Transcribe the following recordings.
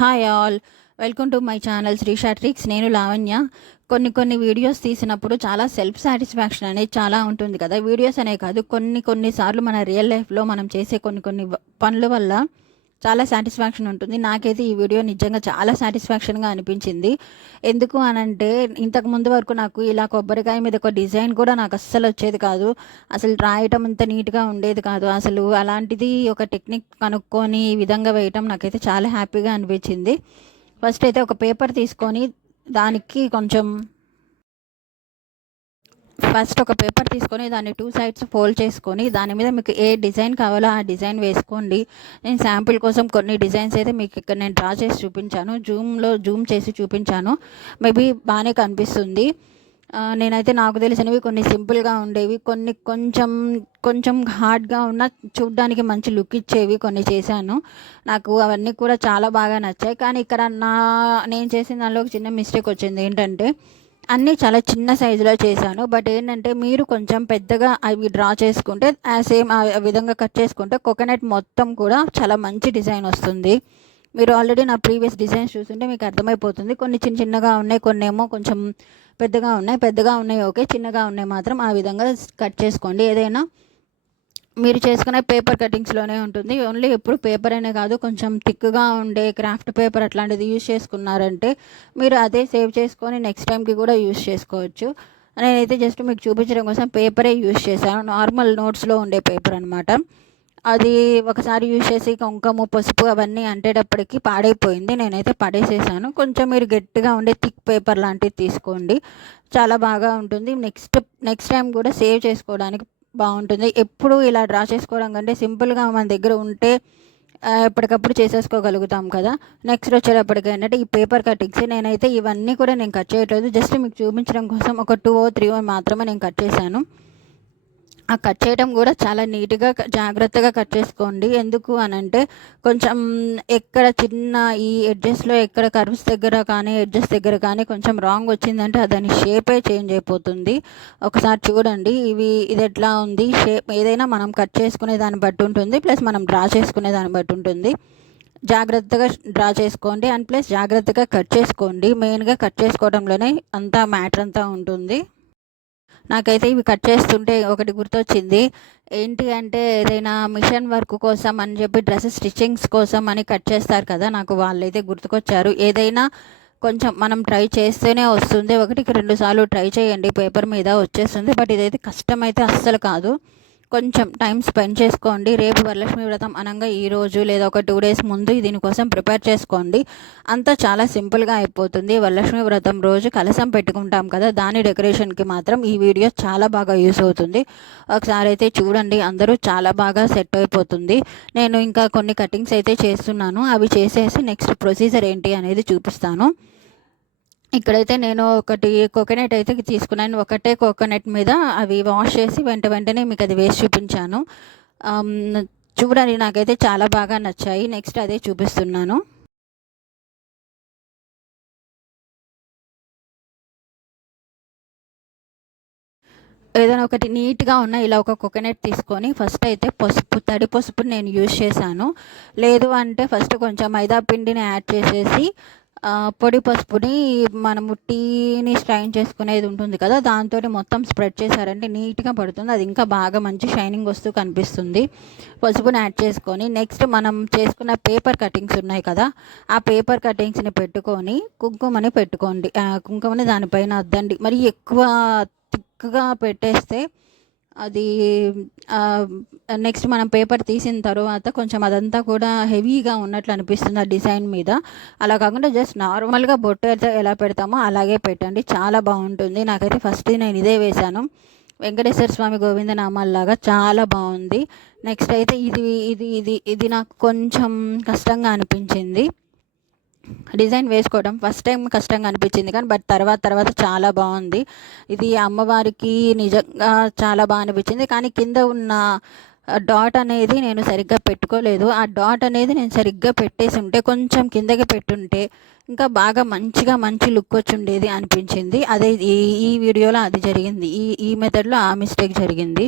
Hi all, welcome to my channel Srisha tricks. నేను లావణ్య. కొన్ని videos తీసినప్పుడు చాలా సెల్ఫ్ సాటిస్ఫాక్షన్ అనేది చాలా ఉంటుంది కదా. వీడియోస్ అనే కాదు, కొన్నిసార్లు మన రియల్ లైఫ్లో మనం చేసే కొన్ని పనుల వల్ల చాలా సాటిస్ఫాక్షన్ ఉంటుంది. నాకైతే ఈ వీడియో నిజంగా చాలా సాటిస్ఫాక్షన్గా అనిపించింది. ఎందుకు అనంటే, ఇంతకు ముందు వరకు నాకు ఇలా కొబ్బరికాయ మీద ఒక డిజైన్ కూడా నాకు అస్సలు వచ్చేది కాదు. అసలు రాయటం ఇంత నీట్గా ఉండేది కాదు. అసలు అలాంటిది ఒక టెక్నిక్ కనుక్కొని ఈ విధంగా వేయటం నాకైతే చాలా హ్యాపీగా అనిపించింది. ఫస్ట్ అయితే ఒక పేపర్ తీసుకొని దానికి కొంచెం దాన్ని 2 సైడ్స్ ఫోల్డ్ చేసుకొని దాని మీద మీకు ఏ డిజైన్ కావాలో ఆ డిజైన్ వేసుకోండి. నేను శాంపిల్ కోసం కొన్ని డిజైన్స్ అయితే మీకు ఇక్కడ నేను డ్రా చేసి చూపించాను. జూమ్ చేసి చూపించాను. మేబీ బాగానే కనిపిస్తుంది. నేనైతే నాకు తెలిసినవి కొన్ని సింపుల్గా ఉండేవి, కొన్ని కొంచెం హార్డ్గా ఉన్న చూడ్డానికి మంచి లుక్ ఇచ్చేవి కొన్ని చేశాను. నాకు అవన్నీ కూడా చాలా బాగా నచ్చాయి. కానీ ఇక్కడ నేను చేసిన దానిలో ఒక చిన్న మిస్టేక్ వచ్చింది. ఏంటంటే, అన్నీ చాలా చిన్న సైజులో చేశాను. బట్ ఏంటంటే, మీరు కొంచెం పెద్దగా అవి డ్రా చేసుకుంటే సేమ్ ఆ విధంగా కట్ చేసుకుంటే కోకోనట్ మొత్తం కూడా చాలా మంచి డిజైన్ వస్తుంది. మీరు ఆల్రెడీ నా ప్రీవియస్ డిజైన్స్ చూస్తుంటే మీకు అర్థమైపోతుంది. కొన్ని చిన్నగా ఉన్నాయి, కొన్ని ఏమో కొంచెం పెద్దగా ఉన్నాయి ఓకే, చిన్నగా ఉన్నాయి మాత్రం ఆ విధంగా కట్ చేసుకోండి. ఏదైనా మీరు చేసుకునే పేపర్ కటింగ్స్లోనే ఉంటుంది. ఓన్లీ ఎప్పుడు పేపర్ అనే కాదు, కొంచెం థిక్గా ఉండే క్రాఫ్ట్ పేపర్ అట్లాంటిది యూజ్ చేసుకున్నారంటే మీరు అదే సేవ్ చేసుకొని నెక్స్ట్ టైంకి కూడా యూజ్ చేసుకోవచ్చు. నేనైతే జస్ట్ మీకు చూపించడం కోసం పేపరే యూజ్ చేశాను. నార్మల్ నోట్స్లో ఉండే పేపర్ అనమాట. అది ఒకసారి యూజ్ చేసి కుంకుమ పసుపు అవన్నీ అంటేటప్పటికి పాడైపోయింది. నేనైతే పడేసేసాను. కొంచెం మీరు గట్టిగా ఉండే థిక్ పేపర్ లాంటిది తీసుకోండి, చాలా బాగా ఉంటుంది. నెక్స్ట్ టైం కూడా సేవ్ చేసుకోవడానికి బాగుంటుంది. ఎప్పుడు ఇలా డ్రా చేసుకోవడం కంటే సింపుల్గా మన దగ్గర ఉంటే ఎప్పటికప్పుడు చేసేసుకోగలుగుతాం కదా. నెక్స్ట్ వచ్చేటప్పటికి ఏంటంటే, ఈ పేపర్ కటింగ్స్ నేనైతే ఇవన్నీ కూడా నేను కట్ చేయట్లేదు. జస్ట్ మీకు చూపించడం కోసం ఒక 2 or 3 మాత్రమే నేను కట్ చేశాను. ఆ కట్ చేయడం కూడా చాలా నీట్గా జాగ్రత్తగా కట్ చేసుకోండి. ఎందుకు అనంటే, కొంచెం ఎక్కడ చిన్న ఈ ఎడ్జెస్లో ఎక్కడ కర్వ్స్ దగ్గర కానీ ఎడ్జెస్ దగ్గర కానీ కొంచెం రాంగ్ వచ్చిందంటే దాని షేపే చేంజ్ అయిపోతుంది. ఒకసారి చూడండి ఇది ఎట్లా ఉంది. షేప్ ఏదైనా మనం కట్ చేసుకునే దాన్ని బట్టి ఉంటుంది, ప్లస్ మనం డ్రా చేసుకునే దాన్ని బట్టి ఉంటుంది. జాగ్రత్తగా డ్రా చేసుకోండి అండ్ ప్లస్ జాగ్రత్తగా కట్ చేసుకోండి. మెయిన్గా కట్ చేసుకోవడంలోనే అంతా మ్యాటర్ అంతా ఉంటుంది. నాకైతే ఇవి కట్ చేస్తుంటే ఒకటి గుర్తొచ్చింది. ఏంటి అంటే, ఏదైనా మిషన్ వర్క్ కోసం అని చెప్పి డ్రెస్ స్టిచ్చింగ్స్ కోసం అని కట్ చేస్తారు కదా, నాకు వాళ్ళైతే గుర్తుకొచ్చారు. ఏదైనా కొంచెం మనం ట్రై చేస్తేనే వస్తుంది. 1-2 సార్లు ట్రై చేయండి, పేపర్ మీద వచ్చేస్తుంది. బట్ ఇదైతే కష్టమైతే అస్సలు కాదు. కొంచెం టైం స్పెండ్ చేసుకోండి. రేపు వరలక్ష్మి వ్రతం అనగా ఈరోజు లేదా ఒక 2 days ముందు దీనికోసం ప్రిపేర్ చేసుకోండి. అంతా చాలా సింపుల్గా అయిపోతుంది. వరలక్ష్మి వ్రతం రోజు కలశం పెట్టుకుంటాం కదా, దాని డెకరేషన్కి మాత్రం ఈ వీడియో చాలా బాగా యూస్ అవుతుంది. ఒకసారి అయితే చూడండి, అందరూ చాలా బాగా సెట్ అయిపోతుంది. నేను ఇంకా కొన్ని కటింగ్స్ అయితే చేస్తున్నాను. అవి చేసేసి నెక్స్ట్ ప్రొసీజర్ ఏంటి అనేది చూపిస్తాను. ఇక్కడైతే నేను ఒకటి కోకోనట్ అయితే తీసుకున్నాను. ఒకటే కోకోనట్ మీద అవి వాష్ చేసి వెంటనే మీకు అది వేసి చూపించాను. చూడండి, నాకైతే చాలా బాగా నచ్చాయి. నెక్స్ట్ అదే చూపిస్తున్నాను. ఏదైనా ఒకటి నీట్గా ఉన్న ఇలా ఒక కోకోనట్ తీసుకొని ఫస్ట్ అయితే తడి పసుపు నేను యూజ్ చేశాను. లేదు అంటే ఫస్ట్ కొంచెం మైదా పిండిని యాడ్ చేసేసి పొడి పసుపుని మనము టీని స్ట్రైన్ చేసుకునేది ఉంటుంది కదా, దాంతో మొత్తం స్ప్రెడ్ చేశారంటే నీట్గా పడుతుంది. అది ఇంకా బాగా మంచి షైనింగ్ వస్తూ కనిపిస్తుంది. పసుపుని యాడ్ చేసుకొని నెక్స్ట్ మనం చేసుకున్న పేపర్ కటింగ్స్ ఉన్నాయి కదా, ఆ పేపర్ కటింగ్స్ని పెట్టుకొని కుంకుమని పెట్టుకోండి. కుంకుమని దానిపైన అద్దండి. మరి ఎక్కువ థిక్గా పెట్టేస్తే అది నెక్స్ట్ మనం పేపర్ తీసిన తర్వాత కొంచెం అదంతా కూడా హెవీగా ఉన్నట్లు అనిపిస్తుంది ఆ డిజైన్ మీద. అలా కాకుండా జస్ట్ నార్మల్గా బొట్టు అయితే ఎలా పెడతామో అలాగే పెట్టండి, చాలా బాగుంటుంది. నాకైతే ఫస్ట్ నేను ఇదే వేశాను. వెంకటేశ్వర స్వామి గోవింద నామాల్లాగా చాలా బాగుంది. నెక్స్ట్ అయితే ఇది నాకు కొంచెం కష్టంగా అనిపించింది. డిజైన్ వేసుకోవడం ఫస్ట్ టైం కష్టంగా అనిపించింది, కానీ బట్ తర్వాత చాలా బాగుంది. ఇది అమ్మవారికి నిజంగా చాలా బాగా అనిపించింది. కానీ కింద ఉన్న డాట్ అనేది నేను సరిగ్గా పెట్టుకోలేదు. ఆ డాట్ అనేది నేను సరిగ్గా పెట్టేసి ఉంటే, కొంచెం కిందకి పెట్టుంటే ఇంకా బాగా మంచి లుక్ వచ్చి ఉండేది అనిపించింది. అదే ఈ వీడియోలో అది జరిగింది. ఈ మెథడ్లో ఆ మిస్టేక్ జరిగింది.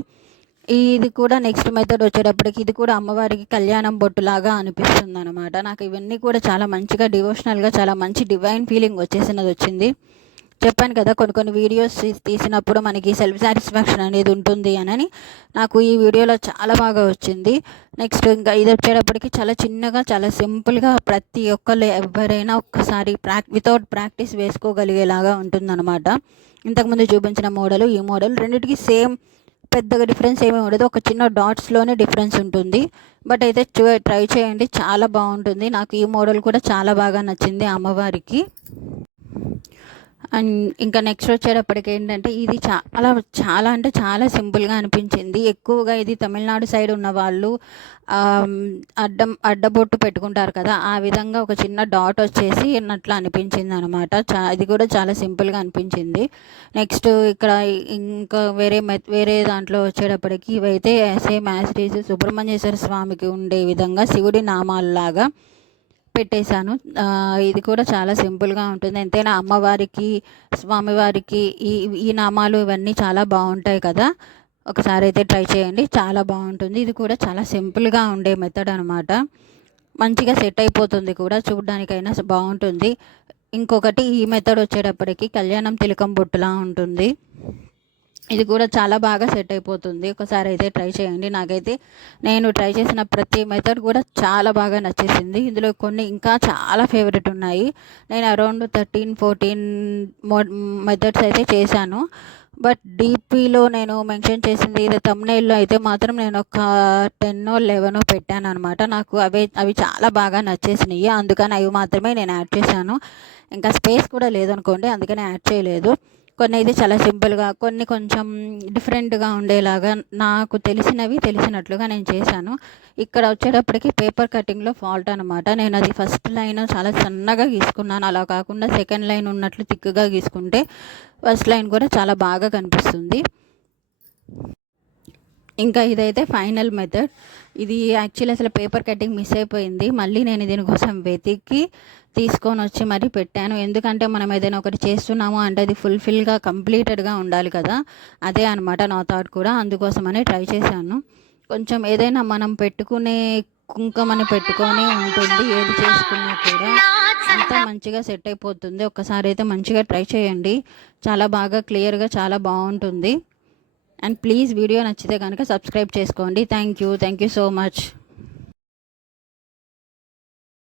ఇది కూడా నెక్స్ట్ మెథడ్ వచ్చేటప్పటికి ఇది కూడా అమ్మవారికి కళ్యాణం బొట్టులాగా అనిపిస్తుంది అనమాట. నాకు ఇవన్నీ కూడా చాలా మంచిగా డివోషనల్గా చాలా మంచి డివైన్ ఫీలింగ్ వచ్చింది. చెప్పాను కదా, కొన్ని కొన్ని వీడియోస్ తీసినప్పుడు మనకి సెల్ఫ్ సాటిస్ఫాక్షన్ అనేది ఉంటుంది అని నాకు ఈ వీడియోలో చాలా బాగా వచ్చింది. నెక్స్ట్ ఇంకా ఇది వచ్చేటప్పటికి చాలా చిన్నగా చాలా సింపుల్గా ప్రతి ఒక్కళ్ళు ఎవరైనా ఒక్కసారి వితౌట్ ప్రాక్టీస్ వేసుకోగలిగేలాగా ఉంటుందన్నమాట. ఇంతకుముందు చూపించిన మోడల్ ఈ మోడల్ రెండింటికి సేమ్, పెద్దగా డిఫరెన్స్ ఏమీ ఉండదు. ఒక చిన్న డాట్స్లోనే డిఫరెన్స్ ఉంటుంది. బట్ అయితే ట్రై చేయండి, చాలా బాగుంటుంది. నాకు ఈ మోడల్ కూడా చాలా బాగా నచ్చింది అమ్మవారికి. అండ్ ఇంకా నెక్స్ట్ వచ్చేటప్పటికి ఏంటంటే ఇది చాలా అంటే చాలా సింపుల్గా అనిపించింది. ఎక్కువగా ఇది తమిళనాడు సైడ్ ఉన్న వాళ్ళు అడ్డబొట్టు పెట్టుకుంటారు కదా, ఆ విధంగా ఒక చిన్న డాట్ వచ్చేసి అట్లా అనిపించింది అనమాట. ఇది కూడా చాలా సింపుల్గా అనిపించింది. నెక్స్ట్ ఇక్కడ ఇంకా వేరే దాంట్లో వచ్చేటప్పటికి ఇవైతే same as it is Subrahmanyeswara స్వామికి ఉండే విధంగా శివుడి నామాలలాగా పెట్టేశాను. ఇది కూడా చాలా సింపుల్గా ఉంటుంది. ఎంతైనా అమ్మవారికి స్వామివారికి ఈ నామాలు ఇవన్నీ చాలా బాగుంటాయి కదా, ఒకసారి అయితే ట్రై చేయండి, చాలా బాగుంటుంది. ఇది కూడా చాలా సింపుల్గా ఉండే మెథడ్ అనమాట. మంచిగా సెట్ అయిపోతుంది కూడా, చూడడానికైనా బాగుంటుంది. ఇంకొకటి ఈ మెథడ్ వచ్చేటప్పటికి కళ్యాణం తిలకం బొట్టులా ఉంటుంది. ఇది కూడా చాలా బాగా సెట్ అయిపోతుంది. ఒకసారి అయితే ట్రై చేయండి. నాకైతే నేను ట్రై చేసిన ప్రతి మెథడ్ కూడా చాలా బాగా నచ్చేసింది. ఇందులో కొన్ని ఇంకా చాలా ఫేవరెట్ ఉన్నాయి. నేను అరౌండ్ 13-14 మెథడ్స్ అయితే చేశాను. బట్ డీపీలో నేను మెన్షన్ చేసింది ఇది థంబ్నెయిల్లో అయితే మాత్రం నేను ఒక 10-11 పెట్టాను అనమాట. నాకు అవి చాలా బాగా నచ్చేసినాయి, అందుకని అవి మాత్రమే నేను యాడ్ చేశాను. ఇంకా స్పేస్ కూడా లేదనుకోండి, అందుకని యాడ్ చేయలేదు. కొన్ని అయితే చాలా సింపుల్గా, కొన్ని కొంచెం డిఫరెంట్గా ఉండేలాగా నాకు తెలిసినట్లుగా నేను చేశాను. ఇక్కడ వచ్చేటప్పటికి పేపర్ కటింగ్లో ఫాల్ట్ అనమాట. నేను అది ఫస్ట్ లైన్ చాలా సన్నగా గీసుకున్నాను, అలా కాకుండా సెకండ్ లైన్ ఉన్నట్లు థిక్గా గీసుకుంటే ఫస్ట్ లైన్ కూడా చాలా బాగా కనిపిస్తుంది. ఇంకా ఇదైతే ఫైనల్ మెథడ్. ఇది యాక్చువల్లీ అసలు పేపర్ కటింగ్ మిస్ అయిపోయింది. మళ్ళీ నేను దీనికోసం వెతికి తీసుకొని వచ్చి మరీ పెట్టాను. ఎందుకంటే మనం ఏదైనా ఒకటి చేస్తున్నాము అంటే అది ఫుల్ఫిల్గా కంప్లీటెడ్గా ఉండాలి కదా, అదే అనమాట నా థాట్ కూడా. అందుకోసమని ట్రై చేశాను. కొంచెం ఏదైనా మనం పెట్టుకునే కుంకుమని పెట్టుకొని ఉంటుంది, ఏది చేసుకున్నా కూడా అంతా మంచిగా సెట్ అయిపోతుంది. ఒక్కసారి అయితే మంచిగా ట్రై చేయండి, చాలా బాగా క్లియర్గా చాలా బాగుంటుంది. అండ్ ప్లీజ్ వీడియో నచ్చితే కనుక సబ్స్క్రైబ్ చేసుకోండి. Thank you so much.